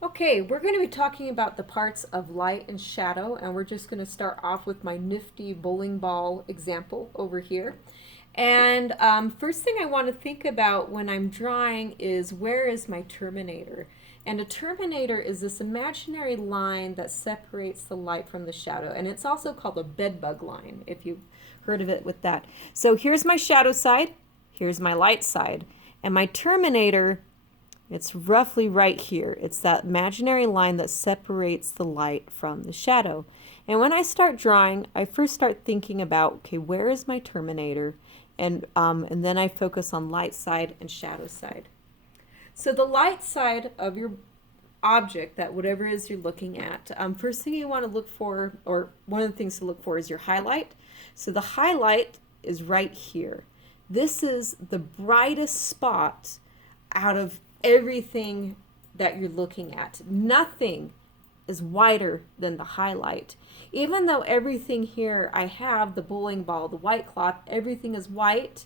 Okay, we're going to be talking about the parts of light and shadow, and we're just going to start off with my nifty bowling ball example over here. And first thing I want to think about when I'm drawing is where is my terminator? And a terminator is this imaginary line that separates the light from the shadow, and it's also called a bedbug line, if you've heard of it with that. So here's my shadow side, here's my light side, and my terminator, it's roughly right here. It's that imaginary line that separates the light from the shadow. And when I start drawing, I first start thinking about, okay, where is my terminator? And then I focus on light side and shadow side. So the light side of your object, that whatever it is you're looking at, first thing you want to look for, or one of the things to look for, is your highlight. So the highlight is right here. This is the brightest spot out of everything that you're looking at. Nothing is whiter than the highlight. Even though everything here I have, the bowling ball, the white cloth, everything is white,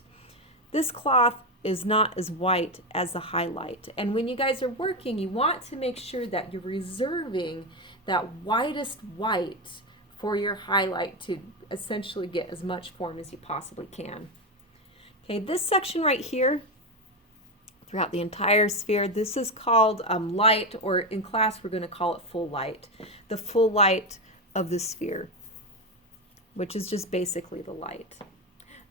this cloth is not as white as the highlight. And when you guys are working, you want to make sure that you're reserving that whitest white for your highlight to essentially get as much form as you possibly can. Okay, this section right here, throughout the entire sphere, this is called light, or in class we're going to call it full light. The full light of the sphere, which is just basically the light.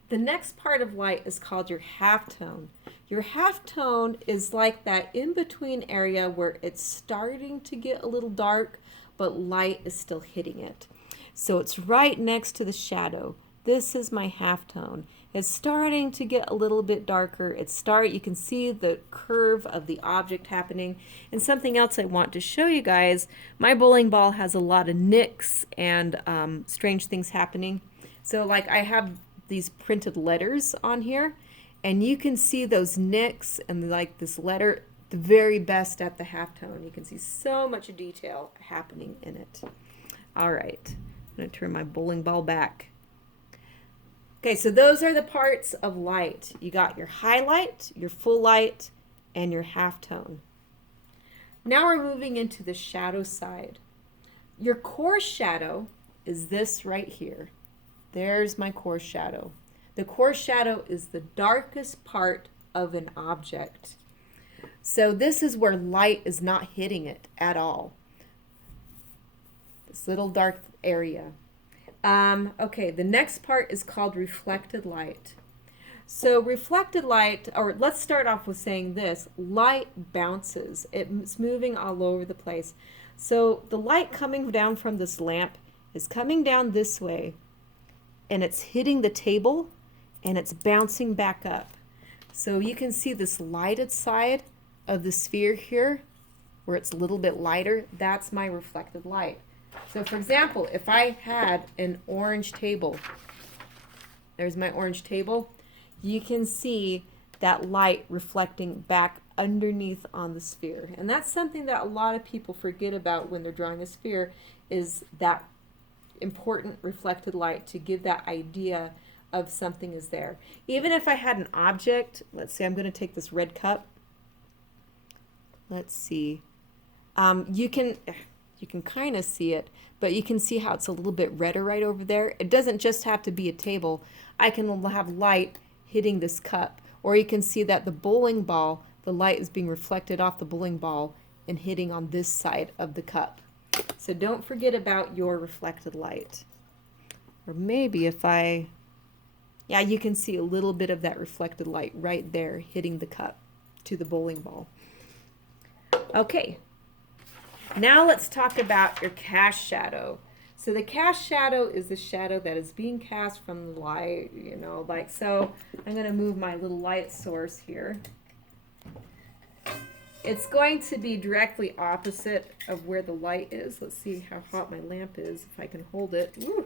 The next part of light is called your halftone. Your halftone is like that in-between area where it's starting to get a little dark, but light is still hitting it. So it's right next to the shadow. This is my halftone. It's starting to get a little bit darker. You can see the curve of the object happening. And something else I want to show you guys, my bowling ball has a lot of nicks and strange things happening. So like I have these printed letters on here, and you can see those nicks and like this letter the very best at the halftone. You can see so much detail happening in it. All right, I'm going to turn my bowling ball back. Okay, so those are the parts of light. You got your highlight, your full light, and your halftone. Now we're moving into the shadow side. Your core shadow is this right here. There's my core shadow. The core shadow is the darkest part of an object. So this is where light is not hitting it at all. This little dark area. Okay, the next part is called reflected light. So reflected light, or let's start off with saying this, light bounces. It's moving all over the place. So the light coming down from this lamp is coming down this way, and it's hitting the table, and it's bouncing back up. So you can see this lighted side of the sphere here, where it's a little bit lighter. That's my reflected light. So for example, if I had an orange table, there's my orange table, you can see that light reflecting back underneath on the sphere. And that's something that a lot of people forget about when they're drawing a sphere, is that important reflected light to give that idea of something is there. Even if I had an object, let's say I'm going to take this red cup. Let's see. You can kind of see it, but you can see how it's a little bit redder right over there. It doesn't just have to be a table. I can have light hitting this cup, or you can see that the bowling ball, the light is being reflected off the bowling ball and hitting on this side of the cup. So don't forget about your reflected light. Or maybe if yeah, you can see a little bit of that reflected light right there hitting the cup to the bowling ball. Okay. Now let's talk about your cast shadow. So the cast shadow is the shadow that is being cast from the light, like so. I'm going to move my little light source here. It's going to be directly opposite of where the light is. Let's see how hot my lamp is, if I can hold it. Woo.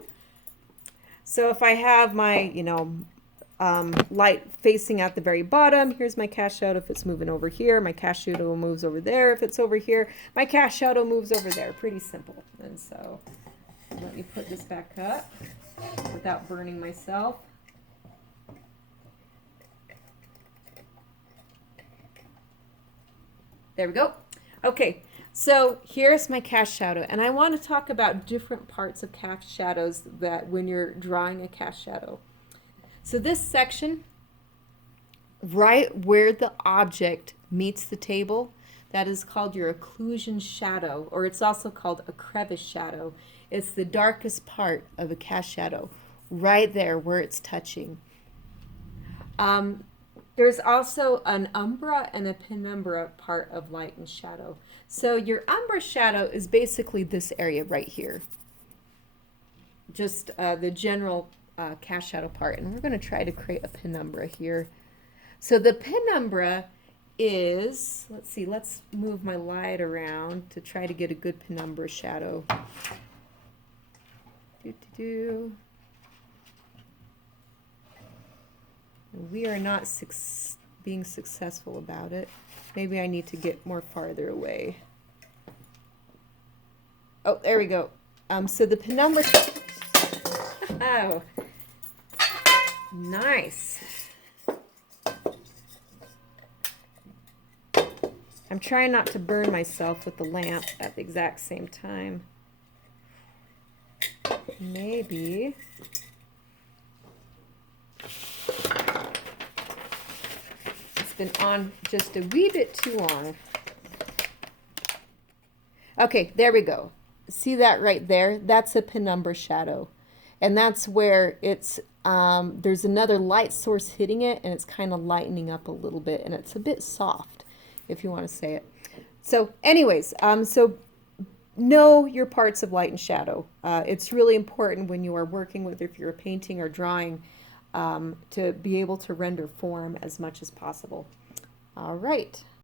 So if I have my, light facing at the very bottom, here's my cast shadow. If it's moving over here, my cast shadow moves over there. If it's over here, my cast shadow moves over there. Pretty simple. And so let me put this back up without burning myself. There we go. Okay, So here's my cast shadow, and I want to talk about different parts of cast shadows that when you're drawing a cast shadow. So this section, right where the object meets the table, that is called your occlusion shadow, or it's also called a crevice shadow. It's the darkest part of a cast shadow, right there where it's touching. There's also an umbra and a penumbra part of light and shadow. So your umbra shadow is basically this area right here, just the general cast shadow part. And we're going to try to create a penumbra here. So the penumbra is, let's see, let's move my light around to try to get a good penumbra shadow. We are not being successful about it. Maybe I need to get more farther away. Oh, there we go. So the penumbra. Oh, nice. I'm trying not to burn myself with the lamp at the exact same time. Maybe. It's been on just a wee bit too long. Okay, there we go. See that right there? That's a penumbra shadow. And that's where it's, there's another light source hitting it, and it's kind of lightening up a little bit, and it's a bit soft, if you want to say it. So anyways, so know your parts of light and shadow. It's really important when you are working with, if you're painting or drawing, to be able to render form as much as possible. All right.